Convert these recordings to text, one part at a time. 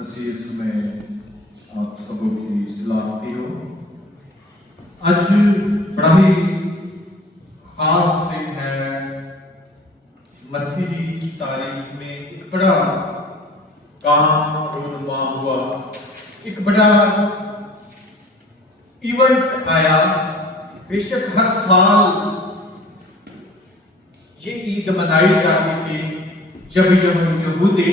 मसीह यीशु में आप सबों की सलामती हो। आज बड़ा ही खास दिन है। मसीही तारीख में एक बड़ा काम रोनुमा हुआ, एक बड़ा इवेंट आया। बेशक हर साल ये ईद मनाई जाती थी जब यहूदी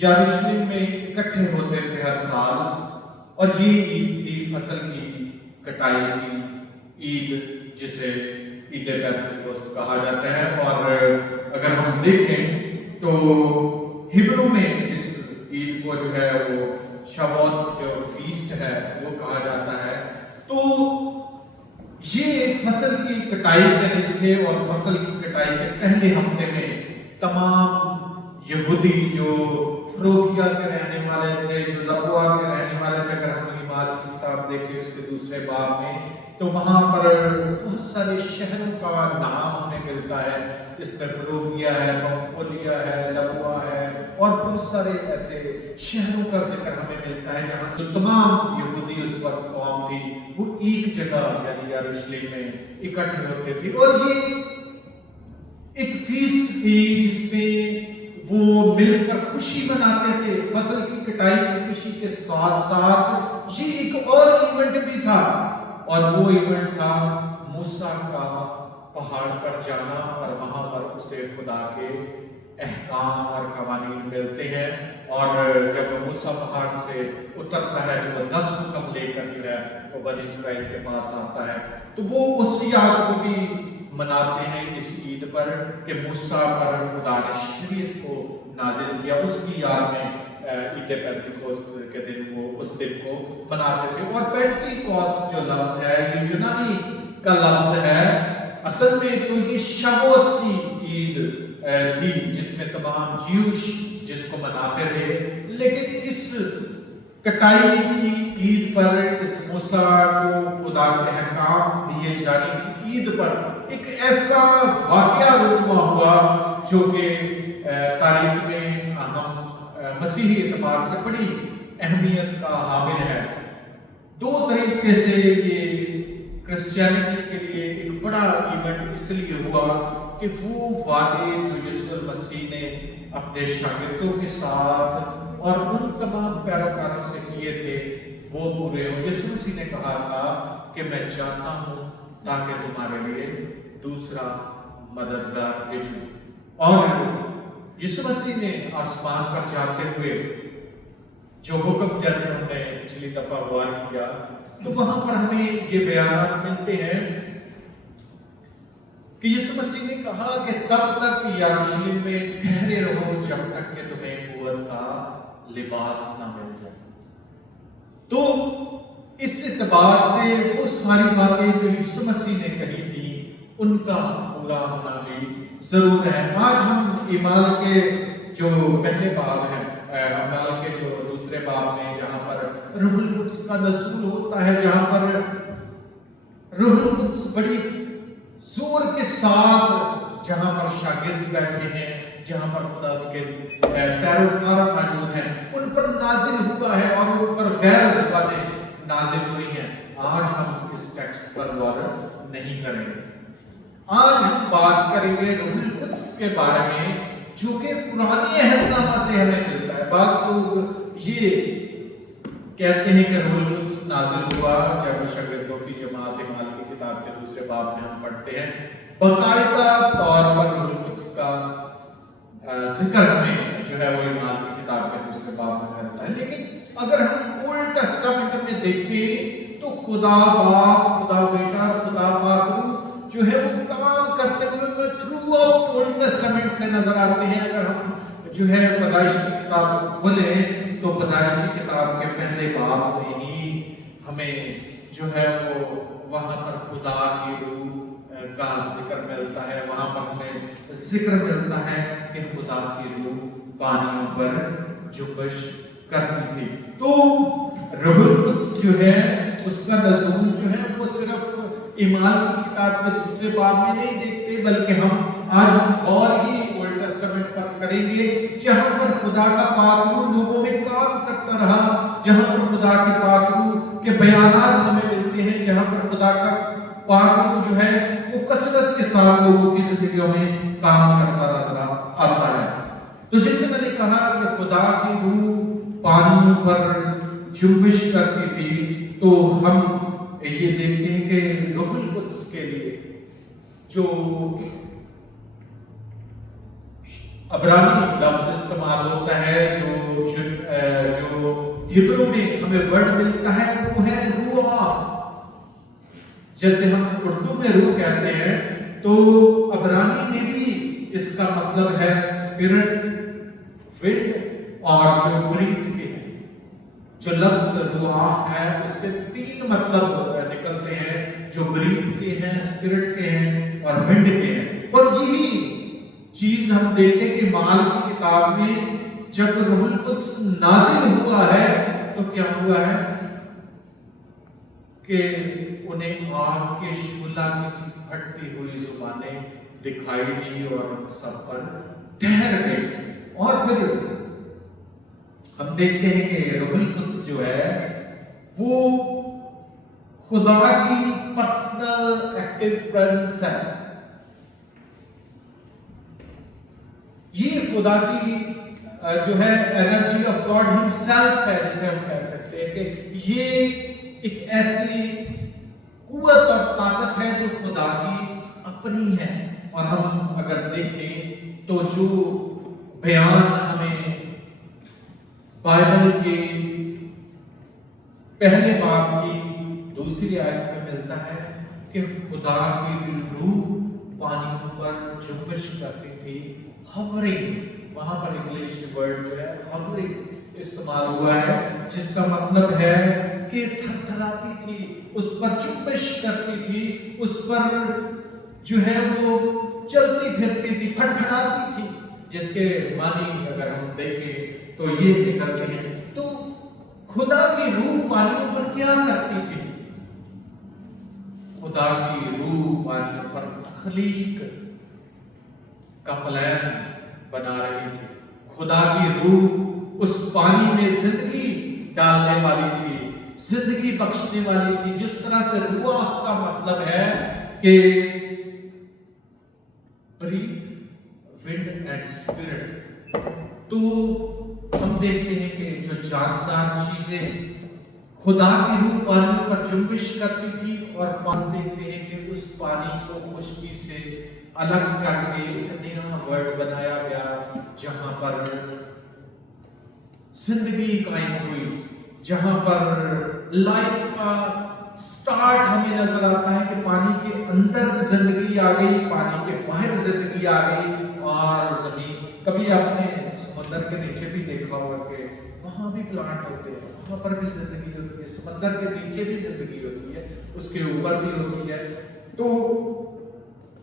यरूशलेम में इकट्ठे होते थे हर साल, और ये ईद थी फसल की कटाई की ईद, जिसे ईद पेंतिकोस्त कहा जाता है। और अगर हम देखें तो हिब्रू में इस ईद को जो है वो शबोत जो फीस्ट है वो कहा जाता है। तो ये फसल की कटाई के दिन थे, और फसल की कटाई के पहले हफ्ते में तमाम यहूदी जो फ्रोकिया के रहने वाले थे, जो लबुआ के रहने वाले थे, अगर हम ईमाल की किताब देखें उसके दूसरे बाब में, तो वहां पर बहुत सारे शहरों का नाम हमें मिलता है, जिसमें फ्रोकिया है, पंफोलिया है, लबुआ है, और बहुत सारे ऐसे शहरों का जिक्र हमें मिलता है जहां से तमाम यहूदी उस वक्त कौम थी वो एक जगह यानी यरूशलेम में इकट्ठे होते थे। और ये एक फीस्ट थी जिसमें वो मिलकर खुशी मनाते थे। फसल की कटाई की खुशी के साथ साथ ये एक और इवेंट भी था, और वो इवेंट था मूसा का पहाड़ पर जाना, और वहां पर उसे खुदा के अहकाम और कवानीन मिलते हैं। और जब मूसा पहाड़ से उतरता है तो वो 10 हुक्म लेकर जो है वो बनी इस्राएल के पास आता है। तो वो उस याद को भी मनाते हैं इस ईद पर कि मूसा पर खुदा ने शरीयत को नाजिल किया। उसकी याद में ईद पेंतिकोस्त के दिन वो उस दिन को मनाते थे। और पेंतिकोस्त जो लफ्ज है ये यूनानी का लफ्ज है, असल में तो ये शबोत की ईद थी जिसमें तमाम ज्यूश जिसको मनाते थे। लेकिन इस कटाई की ईद पर, इस मूसा को खुदा के अहकाम दिए जाने की ईद पर एक ऐसा वाकया रुनुमा हुआ जो कि तारीख में हम मसीही एतबार से बड़ी अहमियत का हामिल है। दो तरीके से ये क्रिश्चियनिटी के लिए एक बड़ा इवेंट इसलिए हुआ कि वो वादे जो यीशु मसीह ने अपने शागिर्दों के साथ और उन तमाम पैरोकारों से किए थे वो पूरे हो। यीशु मसीह ने कहा था कि मैं चाहता हूं ताकि तुम्हारे लिए दूसरा मददगार भेजूं। और यीशु मसीह ने आसमान पर जाते हुए जो हुक्म, जैसे हमने पिछली दफा वार किया, तो वहां पर हमें ये बयान मिलते हैं कि यीशु मसीह ने कहा कि तब तक यरूशलेम में ठहरे रहो जब तक कि तुम्हें कुव्वत का लिबास ना मिल जाए। तो इस एतबार से वो सारी बातें जो यीशु मसीह ने कही थी उनका पूरा होना भी जरूर है। आज हम ईमाल के जो पहले बाब है, ईमाल के जो दूसरे बाब में जहां पर रूहुल कुद्स का नज़ूल होता है, जहां पर रूहुल कुद्स बड़ी जोर के साथ जहां पर शागिर्द बैठे हैं, जहां पर खुदा के पैरोकार मौजूद हैं, उन पर नाजिल हुआ है और उन पर गैर ज़ुबानें नाजिल हुई हैं। आज हम इस टेक्स्ट पर गौर नहीं करेंगे। आज हम बात करेंगे रूहुल कुद्स के बारे में, जो कि पुरानी अहदनामा से हमें मिलता है। बात लोग ये कहते हैं कि रूहुल कुद्स नाजिल हुआ जब शागिर्दों की जमात ईमाल की किताब के दूसरे बाब में हम पढ़ते हैं। बाकायदा तौर पर रूहुल कुद्स का जिक्र हमें जो है वो ईमाल की किताब के दूसरे बाब में मिलता है। लेकिन अगर हम ओल्ड टेस्टामेंट में देखें तो खुदा बाप, खुदा बेटा, खुदा पाक जो है वो काम करते हुए थ्रू आउट ओल्ड टेस्टामेंट से नजर आते हैं। अगर हम जो है पैदाइश की किताब खोले तो पैदाइश की किताब के पहले बाब में ही हमें जो है वो वहां पर खुदा की रूह का जिक्र मिलता है। वहां पर हमें जिक्र मिलता है कि खुदा की रूह पानियों पर जुबश करती थी। तो रूहुल कुद्स जो है उसका नज़ूल जो है वो सिर्फ ईमाल की किताब के दूसरे बाब में नहीं देखते, बल्कि हम आज और ही ओल्ड टेस्टामेंट पर करेंगे जहां पर खुदा का पाक लोगों में काम कर جہاں پر خدا کے پاک روح کے بیانات ہمیں ملتے ہیں، جہاں پر خدا کا پاک روح جو ہے وہ کثرت کے ساتھ لوگوں کی زندگیوں میں کام کرتا نظر آتا ہے۔ تو جیسے میں نے کہا کہ خدا کی روح پانیوں پر جنبش کرتی تھی، تو ہم یہ دیکھتے ہیں کہ روح القدس کے لیے جو عبرانی لفظ استعمال ہوتا ہے، جو ہبرو میں ہمیں ورڈ ملتا ہے، وہ ہے روح۔ جیسے ہم اردو میں روح کہتے ہیں، تو عبرانی میں بھی اس کا مطلب ہے اسپرٹ، ونڈ، اور جو بریتھ کے ہیں۔ جو لفظ روح ہے اس کے 3 مطلب نکلتے ہیں، جو بریتھ کے ہیں، اسپرٹ کے ہیں اور ونڈ کے ہیں۔ اور یہی چیز ہم دیکھیں کہ مال کی کتاب میں جب روح القدس نازل ہوا ہے تو کیا ہوا ہے کہ انہیں آگ کے شعلہ کی سی پھٹتی ہوئی زبانیں دکھائی دی اور سب پر ٹھہر گئی۔ اور پھر ہم دیکھتے ہیں کہ روح القدس جو ہے وہ خدا کی پرسنل ایکٹیو پریزنس ہے۔ یہ خدا کی جو ہے انرجی آف گاڈ ہمسیلف ہے، جسے ہم کہہ سکتے ہیں کہ یہ ایک ایسی قوت اور طاقت ہے جو خدا کی اپنی ہے۔ اور ہم اگر دیکھیں تو جو بیان ہمیں بائبل کے پہلے باب کی 2 آیت میں ملتا ہے کہ خدا کی روح پانیوں پر جنبش کرتی تھی، ہوورنگ، وہاں پر انگلش ورڈ جو ہے ہوورنگ استعمال ہوا ہے، جس کا مطلب ہے کہ تھرتھراتی تھی، اس پر جنبش کرتی تھی، اس پر جو ہے وہ چلتی پھرتی تھی، پھٹپھٹاتی تھی، جس کے معنی اگر ہم دیکھیں تو یہ نکلتے ہیں۔ تو خدا کی روح پانیوں پر کیا کرتی تھی؟ خدا کی روح پانیوں پر تخلیق کا پلان بنا رہی تھی۔ خدا کی روح اس پانی میں زندگی ڈالنے والی تھی، زندگی بخشنے والی تھی۔ جس طرح سے روح کا مطلب ہے کہ بریتھ، ونڈ اینڈ اسپرٹ، تو ہم دیکھتے ہیں کہ جو جاندار چیزیں خدا کی روح پانیوں پر جنبش کرتی تھی، اور پانی دیکھتے ہیں کہ اس پانی کو خشکی سے الگ کر کے ایک نیا ورڈ بنایا گیا، جہاں پر زندگی قائم ہوئی، جہاں پر لائف کا سٹارٹ ہمیں نظر آتا ہے کہ پانی کے اندر زندگی آ گئی، پانی کے باہر زندگی آ گئی، اور زمین۔ کبھی آپ نے سمندر کے نیچے بھی دیکھا ہوگا کہ وہاں بھی پلانٹ ہوتے ہیں، وہاں پر بھی زندگی ہوتی ہے، سمندر کے نیچے بھی زندگی ہوتی ہے، اس کے اوپر بھی ہوتی ہے۔ تو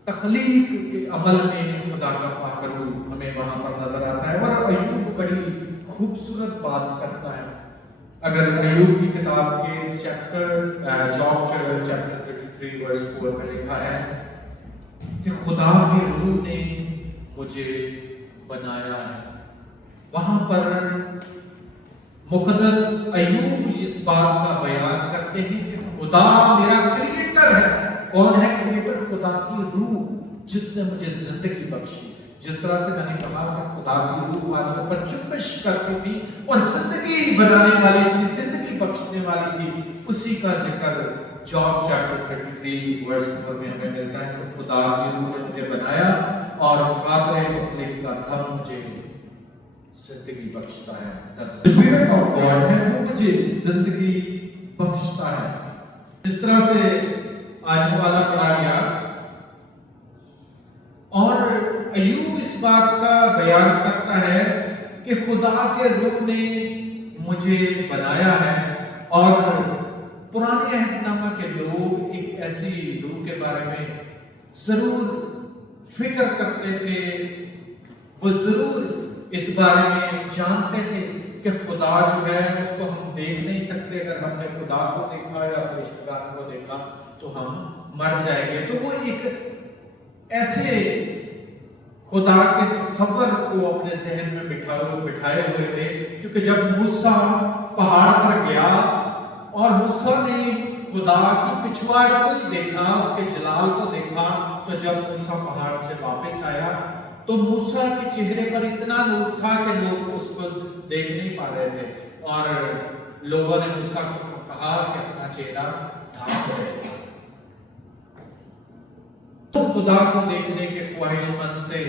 تخلیق کے عمل میں خدا کا پاک روح ہمیں وہاں پر نظر آتا ہے۔ اور ایوب بڑی خوبصورت بات کرتا ہے۔ اگر ایوب کی کتاب کے جاب چیپٹر 33 ورس 4 میں لکھا ہے کہ خدا کی روح نے مجھے بنایا ہے، وہاں پر مقدس ایوب اس بات کا بیان کرتے ہیں کہ خدا میرا کریٹر ہے۔ کون ہے کریٹر؟ خدا کی روح، جس نے مجھے زندگی بخشی۔ جس طرح سے میں نے کہا کہ خدا کی روح پانیوں پر جنبش کرتی تھی اور زندگی بنانے والی تھی، زندگی بخشنے والی تھی، اسی کا ذکر جاب چیپٹر 33 ورس 4 میں ہمیں ملتا ہے کہ خدا کی روح نے مجھے بنایا اور قادر مطلق کا دم مجھے زندگی بخشتا ہے۔ The Spirit of God ہے، وہ مجھے زندگی بخشتا ہے۔ جس طرح سے آج والا پڑھا گیا، اور ایوب اس بات کا بیان کرتا ہے کہ خدا کے روح نے مجھے بنایا ہے۔ اور پرانے عہد نامہ کے لوگ ایک ایسی روح کے بارے میں ضرور فکر کرتے تھے، وہ ضرور اس بارے میں جانتے تھے کہ خدا جو ہے اس کو ہم دیکھ نہیں سکتے، اگر ہم نے خدا کو دیکھا یا فرشتگان کو دیکھا تو ہم مر جائیں گے۔ تو وہ ایک ایسے खुदा के तस्वर को अपने जहन में बिठाए हुए थे, क्योंकि जब मूसा पहाड़ पर गया और मूसा ने खुदा की पिछवाड़ को ही देखा, उसके जलाल को देखा, तो जब मूसा पहाड़ से वापस आया तो मूसा के चेहरे पर इतना नूर था कि लोग उसको देख नहीं पा रहे थे, और लोगों ने मूसा को कहा कि अपना चेहरा ढांक ले। तो खुदा को देखने के ख्वाहिशमंद से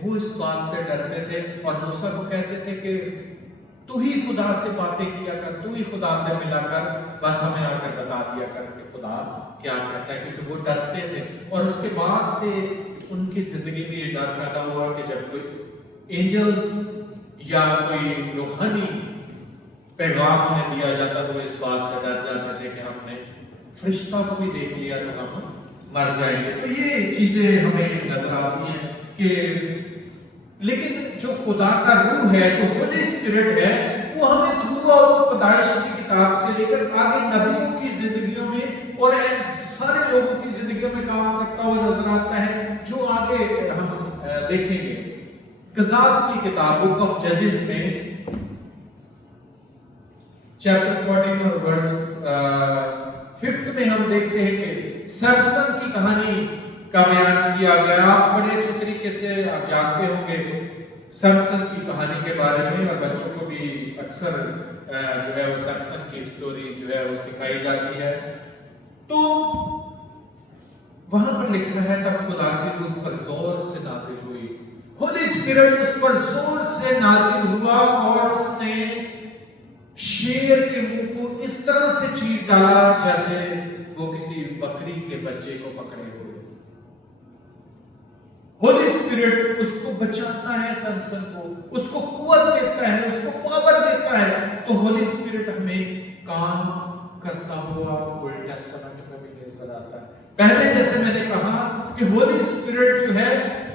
वो इस बात से डरते थे और मूसा को कहते थे कि तू ही खुदा से बातें किया कर, तू ही खुदा से मिला कर, बस हमें आकर बता दिया कर कि खुदा क्या कहता है, क्योंकि वो डरते थे। और उसके बाद से उनकी जिंदगी में ये डर पैदा हुआ कि जब कोई एंजल या कोई रूहानी पैगाम उन्हें दिया जाता तो इस बात से डर जाते थे कि हमने फरिश्ता को भी देख लिया तो हम मर जाएंगे। तो ये चीजें हमें नजर आती हैं कि लेकिन जो खुदा का रूह है, जो होली स्पिरिट है, वो हमें थ्रू आउट पैदाइश की किताब से लेकर आगे नबियों की जिंदगियों में और सारे लोगों की जिंदगियों में काम करता हुआ नजर आता है, जो आगे हम देखेंगे। क़ज़ात की किताब बुक ऑफ जजेस में चैप्टर 14 और वर्स 5 में हम देखते हैं कि सैमसन की कहानी का बयान किया गया। आप बड़े अच्छे तरीके से आप जानते होंगे सैमसन की कहानी के बारे में, और बच्चों को भी अक्सर जो है वो सैमसन की स्टोरी जो है वो सिखाई जाती है। तो वहां पर लिखा है तब खुदा की रूह उस पर जोर से नाजिल हुई, होली स्पिरिट उस पर जोर से नाजिल हुआ और उसने शेर के मुंह को इस तरह से चीर डाला जैसे वो किसी बकरी के बच्चे को पकड़े हुए। होली स्पिरिट उसको बचाता है, सैमसन को, उसको कुव्वत देता है, उसको पावर देता है। तो होली स्पिरिट हमें काम करता हुआ ओल्ड टेस्टामेंट में भी नजर आता है। पहले जैसे मैंने कहा कि होली स्पिरिट जो है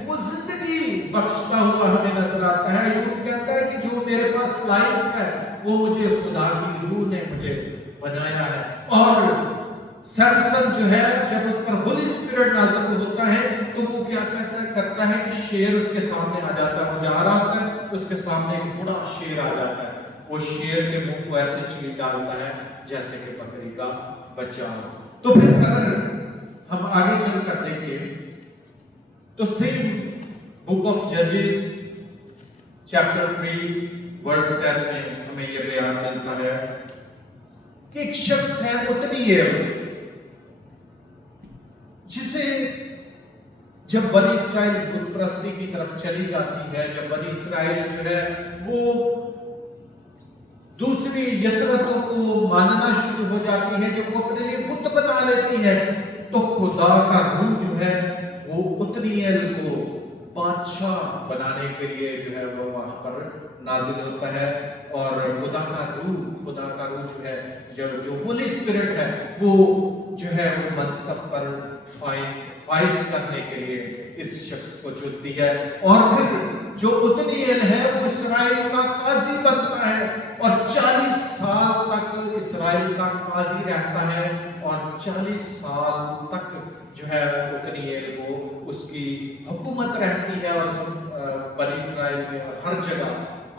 वो जिंदगी बख्शता हुआ हमें नजर आता है। यूं कहता है कि जो मेरे पास लाइफ है वो मुझे खुदा की रूह ने मुझे बनाया है। और सैमसन जो है जब उस पर होली स्पिरिट नाज़िल होता है तो वो क्या करता है कि शेर उसके सामने आ जाता है, वो जा रहा होता है, उसके सामने एक बड़ा शेर आ जाता है, वो शेर के मुंह को ऐसे चीर डालता है जैसे कि बकरी का बच्चा हो। तो फिर अगर हम आगे चलकर देखें तो सेम बुक ऑफ जजेस चैप्टर 3 वर्स 10 में हमें यह बयान मिलता है कि एक शख्स है ओत्नीएल, जिसे जब बनी इसराइल बुत परस्ती की तरफ चली जाती है, जब बनी इसराइल जो है वो दूसरी यसरतों को मानना शुरू हो जाती है, जब वो अपने लिए बुत बना लेती है, तो खुदा का रूह जो है वो ओत्नीएल को बादशाह बनाने के लिए जो है वो वहां पर नाजिल होता है। और खुदा का रूह जो है जो होली स्पिरिट है वो जो है वो मनसब पर फाइज करने के लिए इस शख्स को चुनती है। और फिर जो ओत्नीएल है वो इसराइल का काजी बनता है और 40 साल तक इसराइल का काजी रहता है, और 40 साल तक जो है ओत्नीएल को उसकी हुकूमत रहती है और बनी इसराइल में हर जगह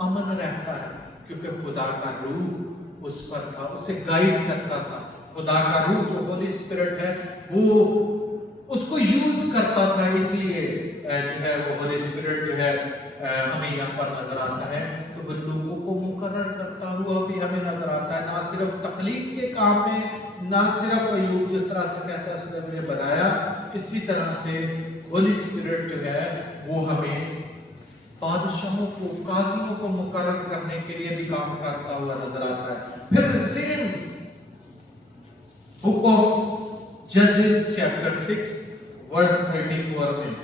अमन रहता है, क्योंकि खुदा का रूह उस पर था, उसे गाइड करता था। खुदा का रूह जो होली स्पिरिट है वो उसको यूज करता था, इसलिए जो है वो होली स्पिरिट जो है हमें यहाँ पर नजर आता है। तो वो लोगों को मुकर्रर करता हुआ भी हमें नजर आता है, ना सिर्फ तख्लीक के काम में, ना सिर्फ अय्यूब जिस तरह से कहता है उसने मुझे बनाया, इसी तरह से होली स्पिरिट जो है वो हमें बादशाहों को, काजियों को मुकर्रर करने के लिए भी काम करता हुआ नजर आता है। फिर सेम बुक ऑफ जजेस चैप्टर 6 वर्स 34 में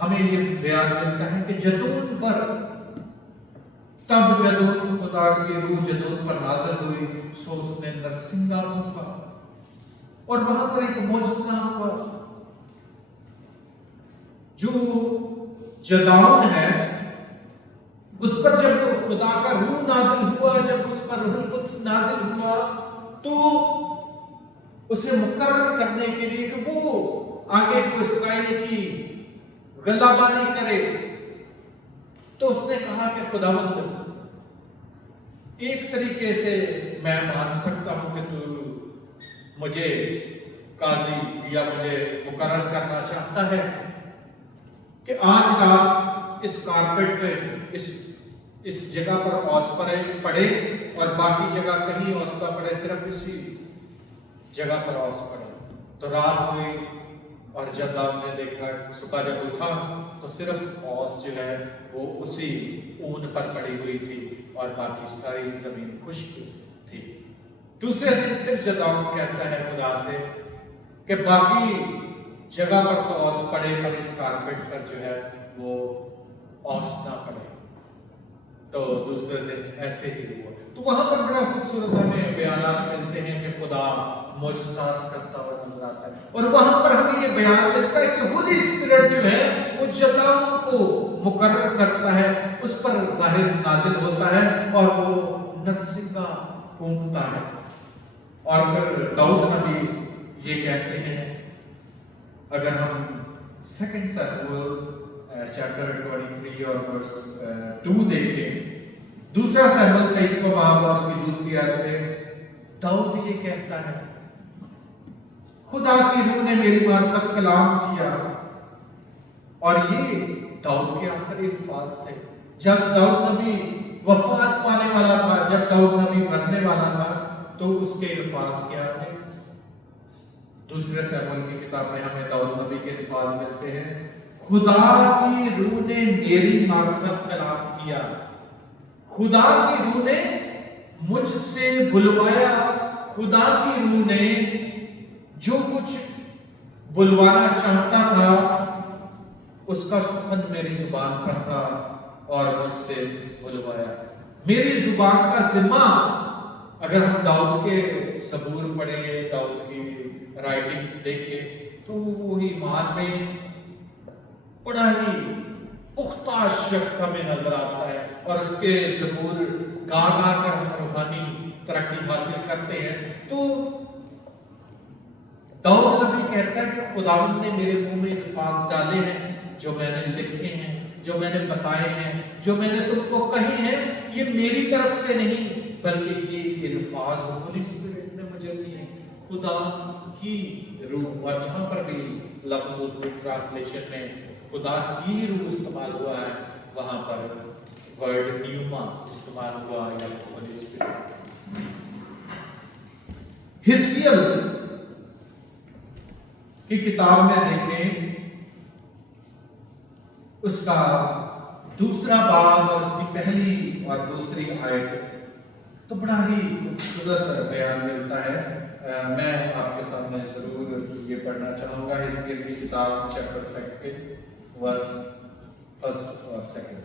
हमें ये बयान मिलता है कि जदून पर, तब जदून खुदा की रूह जदून पर नाज़िल हुई, सो उसने नरसिंगा फूंका और वहां पर एक मौजज़ा हुआ। जो जदाउन है उस पर जब खुदा का रूह नाज़िल हुआ, जब उस पर रूह कुद्स नाज़िल हुआ, तो उसे मुकर्रर करने के लिए कि वो आगे को इसराइल की गल्लाबानी करे, तो उसने कहा कि खुदावंद, एक तरीके से मैं मान सकता हूं कि तू मुझे काजी या मुझे मुकर्रर करना चाहता है कि आज रात इस कारपेट पे इस जगह पर औस पड़े और बाकी जगह कहीं औस ना पड़े, सिर्फ इसी जगह पर औस पड़े। तो रात हुई और जब दाऊद ने देखा, सुबह जब उठा तो सिर्फ औस जो है वो उसी ऊन पर पड़ी हुई थी और बाकी सारी जमीन खुश्क थी। दूसरे दिन फिर जब दाऊद कहता है खुदा से कि बाकी जगह पर तो औस पड़े पर इस कारपेट पर जो है वो औस ना पड़े। तो दूसरे दिन ऐसे ही हुआ। तो वहां पर बड़ा खूबसूरत हमें बयानात मिलते हैं कि खुदा मुआजिज़ात करता हुआ नजर आता है, और वहां पर हमें ये बयान मिलता है कि होली स्पिरिट जो है वो जदाओं को मुकर्रर करता है, उस पर जाहिर नाजिल होता है और वो नरसिंगा फूंकता है। और फिर दाऊद नबी ये कहते हैं, अगर हम 2 सैमुएल चैप्टर 23 और वर्स 2 देखें, 2 सैमुएल 23 बाब और उसकी दूसरी आयत में दाऊद ये कहता है, खुदा की रूह ने मेरी मार्फत कलाम किया। और ये दाऊद के आखिरी अल्फाज थे जब दाऊद नबी वफात पाने वाला था, जब दाऊद नबी मरने वाला था, तो उसके अल्फाज क्या थे? 2 सैमुएल की किताब में हमें दाऊद नबी के अल्फाज मिलते हैं, खुदा की रूह ने मेरी मार्फत कलाम किया, खुदा की रूह ने मुझसे बुलवाया, खुदा की रूह ने जो कुछ बुलवाना चाहता था उसका सुखन मेरी जुबान पर था और मुझसे बुलवाया। मेरी जुबान का जिम्मा, अगर हम दाऊद के सबूर पढ़ें, दाऊद की राइटिंग्स देखें, तो वो ईमान में बड़ा ही पुख्ता शख्स हमें नजर आता है और उसके सबूर गा गा कर हम रूहानी तरक्की हासिल करते हैं। तो दाऊद नबी कहता है कि खुदावंद ने मेरे मुंह में अल्फाज डाले हैं, जो मैंने लिखे हैं, जो मैंने बताए हैं, जो मैंने तुमको कहे हैं, ये मेरी तरफ से नहीं बल्कि ये अल्फाज होली स्पिरिट ने मुझे दिए हैं। खुदा की रूह, और जहां पर भी लफ्ज़ ट्रांसलेशन में खुदा की रूह इस्तेमाल हुआ है, वहां पर वर्ड न्यूमा इस्तेमाल हुआ या होली स्पिरिट। हिजकिय्याह की किताब में देखें, उसका 2 बाब और उसकी पहली और दूसरी आयत, तो बड़ा ही खूबसूरत बयान मिलता है। मैं आपके सामने जरूर ये पढ़ना चाहूंगा। हिजकिय्याह की किताब चैप्टर 2 वर्स 1 और 2।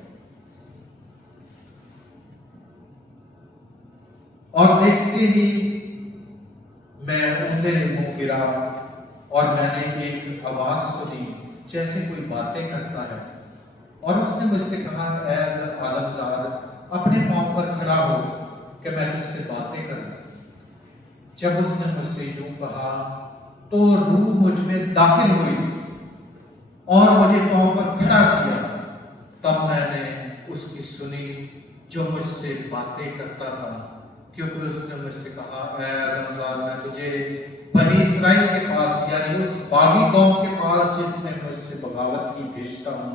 और देखते ही मैं ऊंधे मुंह गिरा और मैंने एक आवाज सुनी जैसे कोई बातें करता है, और उसने मुझसे कहा, ऐ आदमजाद, अपने पांव पर खड़ा हो कि मैं तुझसे बातें करूं। जब उसने मुझसे यूं कहा तो रूह मुझ में दाखिल हुई और मुझे पांव पर खड़ा किया। तब मैंने उसकी सुनी जो मुझसे बातें करता था, क्योंकि उसने मुझसे कहा, ऐ आदमजाद, मैं तुझे बनी इस्राएल के पास, यानी उस बागी कौम के पास जिसने मुझसे बगावत की, भेजता हूँ,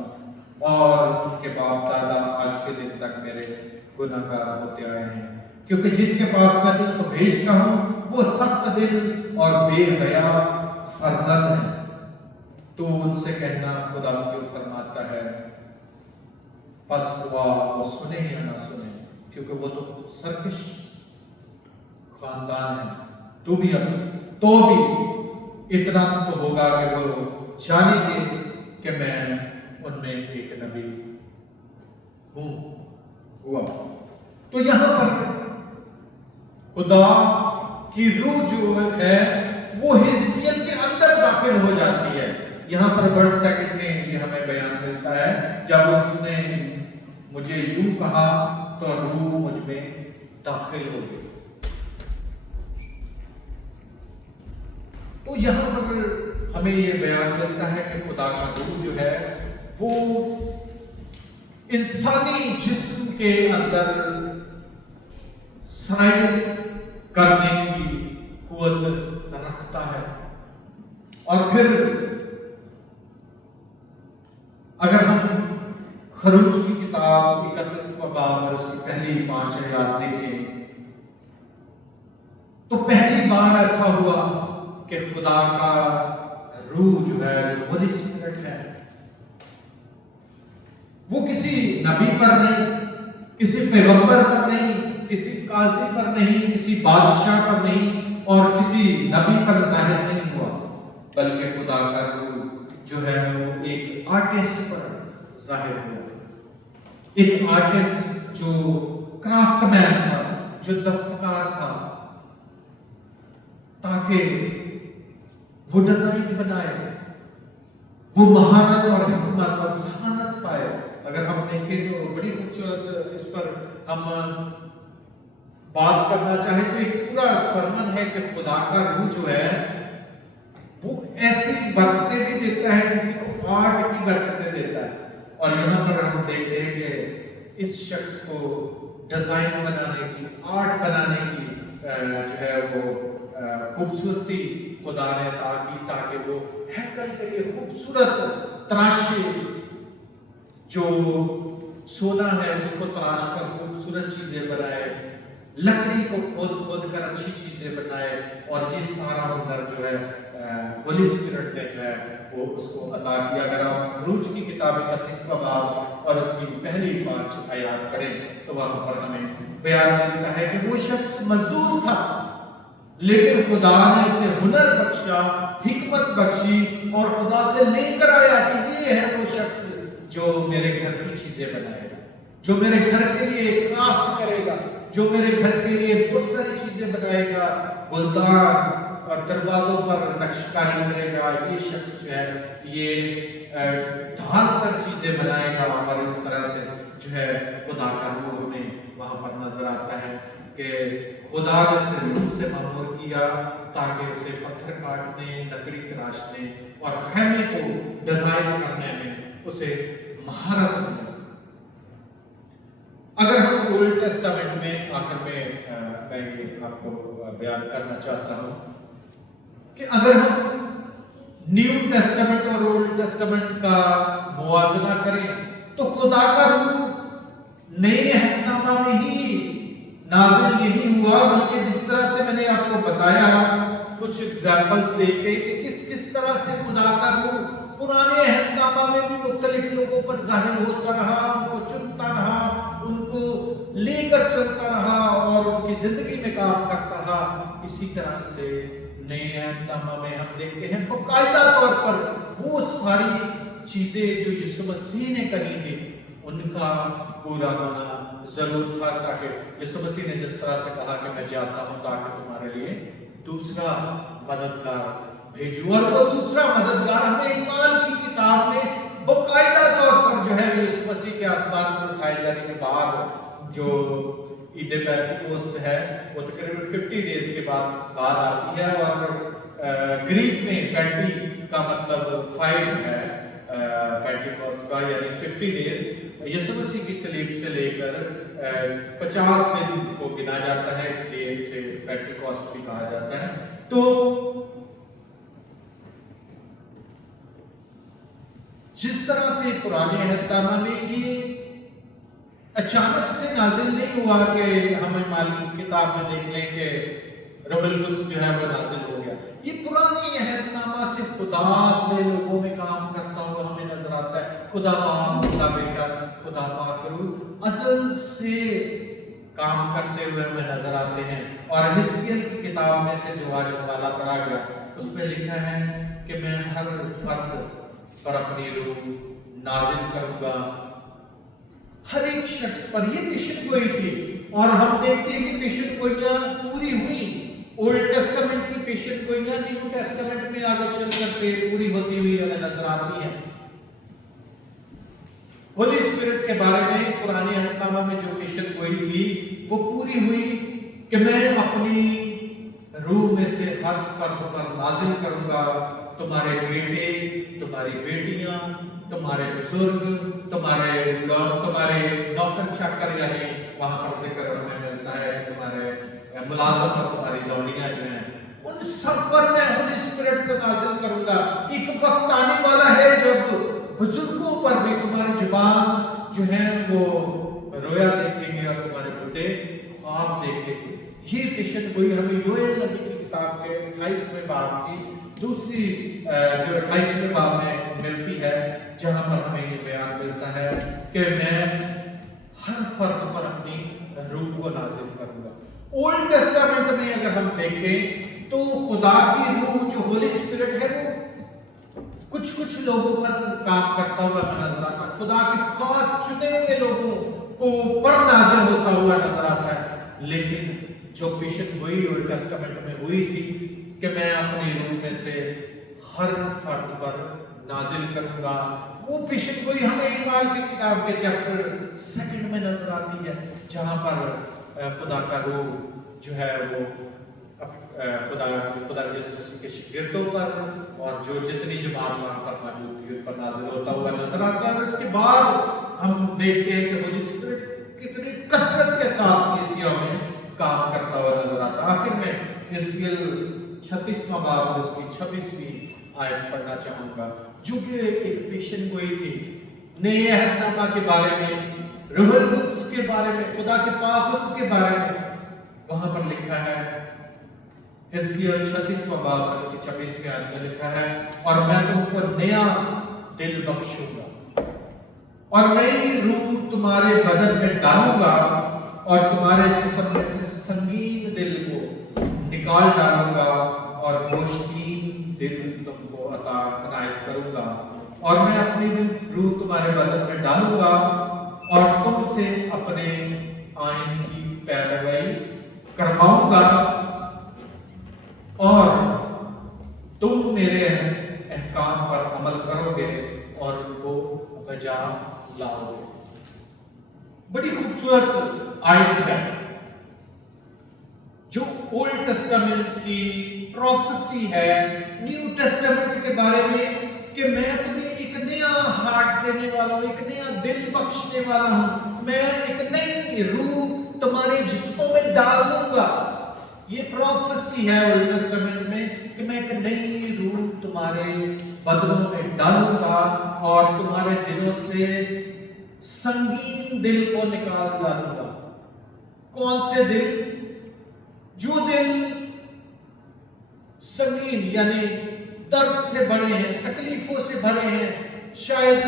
और उनके बाप दादा आज के दिन तक मेरे गुनाहगार होते आए हैं, क्योंकि जिनके पास मैं तुझको भेजता हूँ वो सख्त दिल और बेहया फर्जंद है। तो उनसे कहना, खुदा क्यों फरमाता है, बस हुआ वो सुने या ना सुने, क्योंकि वो तो सरकश खानदान है। तो भी इतना तो होगा कि वो जानेंगे कि मैं उनमें एक नबी हुआ। तो यहां पर खुदा की रूह जो है वो हिजकिय्याह के अंदर दाखिल हो जाती है। यहां पर वर्स 2 में ये हमें बयान मिलता है, जब उसने मुझे यूं कहा तो रूह मुझ में दाखिल हो गई। तो यहां पर हमें ये बयान मिलता है कि खुदा का रूह जो है वो इंसानी जिस्म के अंदर सराय करने की कुव्वत रखता है। और फिर अगर हम खरूज की किताब 31वां बाब और उसकी पहली 5 आयत देखें तो पहली बार ऐसा हुआ कि खुदा का रूह जो है, जो होली स्पिरिट है, वो किसी नबी पर नहीं, किसी पैगंबर पर नहीं, किसी काजी पर नहीं, किसी बादशाह पर नहीं और किसी नबी पर जाहिर नहीं हुआ, बल्कि खुदा का रूह जो है वो एक आर्टिस्ट पर जाहिर हुआ। एक आर्टिस्ट जो क्राफ्टमैन था, जो दस्तकार था, ताकि वो डिजाइन बनाए, वो महारत और हिकमत और सहानत पाए। अगर हम देखें तो बड़ी खूबसूरत इस पर हम बात करना चाहें तो एक पूरा सरमन है कि खुदा का रूह जो है वो ऐसी बरकतें भी देता है, किसी को आर्ट की बरकतें देता है। और यहाँ पर हम देखते हैं कि इस शख्स को डिजाइन बनाने की, आर्ट बनाने की जो है वो खूबसूरती खुदा ने अता की, ताकि वो हैकल के लिए खूबसूरत तराशे, जो सोना है उसको तराश कर खूबसूरत चीजें बनाए, लकड़ी को खोद खोद कर अच्छी चीजें बनाए। और ये सारा हुनर जो है होली स्पिरिट ने जो है वो उसको अता किया। अगर आप रूज की किताब 31वां बाब और उसकी पहली 5 आयत पढ़ें तो वहां पर हमें बयान मिलता है कि वो शख्स मजदूर था, लेकिन खुदा ने उसे हुनर बख्शा, हिकमत बख्शी और खुदा से लेकर आया कि ये है वो शख्स जो मेरे घर की चीजें बनाएगा, जो मेरे घर के लिए क्राफ्ट करेगा, जो मेरे घर के लिए बहुत सारी चीजें बनाएगा, गुलदान और दरवाजों पर नक्शकारी करेगा। ये शख्स जो है ये ढाल कर चीजें बनाएगा। और इस तरह से जो है खुदा का रूह हमें वहां पर नजर आता है कि खुदा ने उसे रूह से मामूर किया ताकि उसे पत्थर काटने, लकड़ी तराशने और खैमे को डिजाइन करने में उसे महारत मिली। अगर हम ओल्ड टेस्टामेंट में आखिर में मैं ये आपको बयान करना चाहता हूं कि अगर हम न्यू टेस्टामेंट और ओल्ड टेस्टामेंट का मुवाजना करें तो खुदा का रूह नए अहदनामा में ही नाज़िल नहीं हुआ, बल्कि जिस तरह से मैंने आपको बताया कुछ एग्जाम्पल्स देके कि किस किस तरह से खुदा का रूह पुराने अहदनामा में भी मुख्तलिफ लोगों पर जाहिर होता रहा, उनको चुनता रहा, उनको लेकर चलता रहा और उनकी जिंदगी में काम करता रहा। इसी तरह से नए अहदनामा में हम देखते हैं बाकायदा तौर पर वो सारी चीजें जो यीशु मसीह ने कही थी उनका पूरा होना जरूर था, ताकि यीशु मसीह ने जिस तरह से कहा कि मैं जाता हूं ताकि तुम्हारे लिए दूसरा मददगार भेजूं, और वो दूसरा मददगार हमें ईमान की किताब में बाकायदा तौर पर जो है यीशु मसीह के आसमान पर उठाए जाने के बाद जो ईद पेंटिकोस्ट है वो तकरीबन 50 डेज के बाद आती है। और ग्रीक में पेंटी का मतलब 5 है, पेंटिकोस्ट का यानी 50 डेज यीशु मसीह की सलीब से लेकर 50 दिन को गिना जाता है, इसलिए इसे पेंटिकोस्ट भी कहा जाता है। तो जिस तरह से पुराने अहदनामा में ये अचानक से नाजिल नहीं हुआ कि हमें मालूम किताब में देख लें कि रूहुल कुद्स जो है वो नाजिल हो गया, ये पुराने अहदनामा से खुदा अपने लोगों में काम करता हुआ हमें नजर आता है। खुदा बाप, खुदा बेटा, खुदा पाक रूह अज़ल से काम करते हुए हमें नजर आते हैं। और हिजकिय्याह की किताब में से जो आज हवाला पढ़ा गया उसमें लिखा है कि मैं हर फर्द पर अपनी रूह नाजिल करूंगा, हर एक शख्स पर। ये पेशन गोई थी और हम देखते हैं कि पेशन गोइयां पूरी हुई। ओल्ड टेस्टामेंट की पेशन गोइयां न्यू टेस्टामेंट में आगे चल करके पूरी होती हुई हमें नजर आती हैं। होली स्पिरिट के बारे में पुराने अहदनामा में जो पेशन गोई थी वो पूरी हुई कि मैं अपनी रूह में से हर फर्द पर नाजिल करूंगा, तुम्हारे बेटे, तुम्हारी बेटियां, तुम्हारे बुजुर्ग, तुम्हारे लोग, तुम्हारे नौकर चाकर, यानी वहां पर जिक्र हमें मिलता है तुम्हारे मुलाजिम और तुम्हारी लौंडियां जो हैं, उन सब पर मैं होली स्पिरिट को नाज़िल करूंगा। एक वक्त आने वाला है जब बुजुर्गों पर भी तुम्हारी जुबान जो है वो रोया देखेंगे और तुम्हारे बुढ़े ख्वाब देखेंगे। ये पेशन गोई हमें योएल नबी की किताब के 28वें बाब की दूसरी जो 28वें बाब में मिलती है, जहां पर हमें ये बयान मिलता है कि मैं हर फर्द पर अपनी रूह को नाज़िल करूंगा। ओल्ड टेस्टामेंट में अगर हम देखें तो खुदा की रूह जो होली स्पिरिट है वो कुछ लोगों पर काम करता हुआ नजर आता है, खुदा के खास चुने हुए लोगों को पर नाज़िल होता हुआ नजर आता है। लेकिन जो पेशन हुई ओल्ड टेस्टामेंट में हुई थी कि मैं अपनी रूह में से हर फर्द पर नाजिल करूंगा, वो पेशन गोई हमें ईमाल की किताब के चैप्टर 2 में नजर आती है, जहां पर खुदा का रूह जो है वो खुदा यीशु के शागिर्दों पर और जो जितनी जमात वहां पर मौजूद थी उन पर नाजिल होता हुआ नजर आता है। और उसके बाद हम देखते हैं कि होली स्पिरिट कितनी कसरत के साथ कलीसिया में काम करता हुआ नजर आता है। आखिर में हिजकिय्याह 36वां बाब और उसकी 26वीं आयत पढ़ना चाहूंगा, जो कि एक पेशन गोई थी नए अहदनामा के बारे में, रूहुल कुद्स के बारे में, खुदा के पाक हुक्म के बारे में। वहां पर लिखा है हिजकिय्याह 36वां बाब और उसकी 26वीं आयत में लिखा है, और मैं तुमको नया दिल बख्शूंगा और नई रूह तुम्हारे बदन में डालूंगा और तुम्हारे जिस्म में से संगीन दिल को निकाल डालूंगा और गोश्तीन दिल तुमको अता इनायत करूंगा। और मैं अपनी रूह तुम्हारे बदन में डालूंगा और तुमसे अपने आइन की पैरवी करवाऊंगा और तुम मेरे अहकाम पर अमल करोगे और उनको बजा लाओगे। बड़ी खूबसूरत आयत है जो ओल्ड टेस्टामेंट की प्रोफेसी है न्यू टेस्टामेंट के बारे में, कि मैं तुम्हें एक नया हार्ट देने वाला हूं, एक नया दिल बख्शने वाला हूं, मैं एक नई रूह तुम्हारे जिस्मों में डाल दूंगा। ये प्रोफेसी है ओल्ड टेस्टामेंट में कि मैं एक नई रूह तुम्हारे बदनों में डालूंगा और तुम्हारे दिलों से संगीन दिल को निकाल डालूंगा। कौन से दिल? जो दिल संगीन यानी दर्द से भरे हैं, तकलीफों से भरे हैं, शायद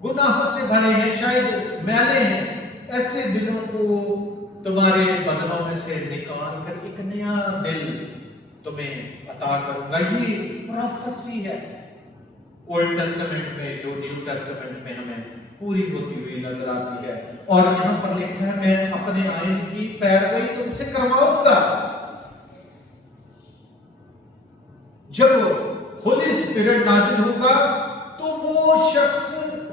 गुनाहों से भरे हैं, शायद मैले हैं, ऐसे दिलों को तुम्हारे बदनों में से निकाल कर एक नया दिल तुम्हें अता करूंगा। ये प्रोफेसी है ओल्ड टेस्टामेंट में जो न्यू टेस्टामेंट में हमें पूरी होती हुई नजर आती है। और यहां पर लिखा है मैं अपने आइन की पैरवी तुमसे करवाऊंगा। जब होली स्पिरिट नाजिल होगा तो वो शख्स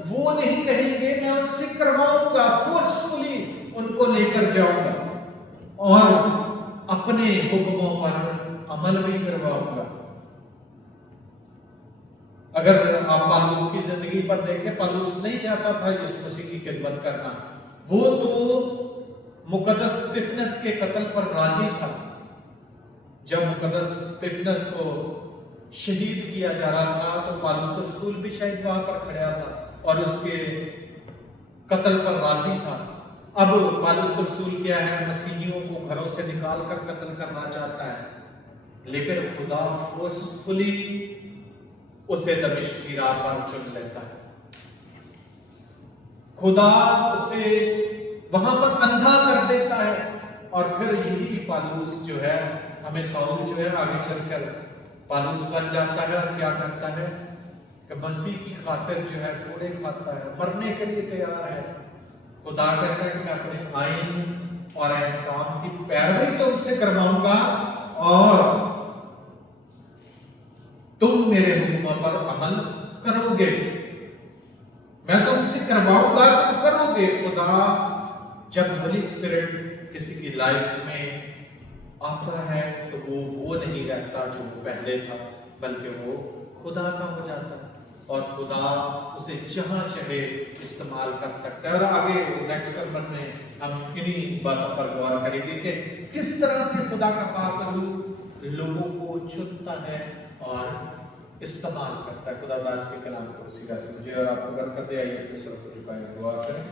वो नहीं रहेंगे, मैं उनसे करवाऊंगा, फोर्सफुली उनको लेकर जाऊंगा और अपने हुक्मों पर अमल भी करवाऊंगा। अगर आप पालूस की जिंदगी पर देखें, पालूस नहीं चाहता था यीशु मसीह की खिदमत करना, वो तो मुकद्दस स्तिफनस के कत्ल पर राजी था। जब मुकद्दस स्तिफनस को शहीद किया जा रहा था तो पालूस रसूल भी शायद वहां पर खड़ा था और उसके कत्ल पर राजी था। अब पालूस रसूल क्या है, मसीहियों को घरों से निकाल कर कत्ल करना चाहता है, लेकिन खुदा फोर्सफुली उसे दमिश्क की राह पर चुन लेता है। खुदा उसे वहां पर अंधा कर देता है और फिर यही पालूस जो है, हमें साउल जो है आगे चलकर पालूस बन जाता है और क्या करता है कि मसीह की खातिर जो है कोड़े खाता है, मरने के लिए तैयार है। खुदा कहता है कि मैं अपने आइन और अहकाम की पैरवी तुमसे करवाऊंगा और तुम मेरे हुक्मों पर अमल करोगे। मैं तुमसे करवाऊंगा, तुम करोगे। खुदा जब होली स्पिरिट किसी की लाइफ में आता है तो वो नहीं रहता जो पहले था, बल्कि वो खुदा का हो जाता है। اور خدا اسے جہاں چاہے استعمال کر سکتا ہے. اور آگے نیکسٹ سرمن میں ہم انہی باتوں پر غور کریں گے کہ کس طرح سے خدا کا پاک روح لوگوں کو چنتا ہے اور استعمال کرتا ہے. خدا آج کے کلام کو اسی طرح سے مجھے اور آپ کو برکت دے. آئیے اپنے سر کو جھکائیں، دعا کریں.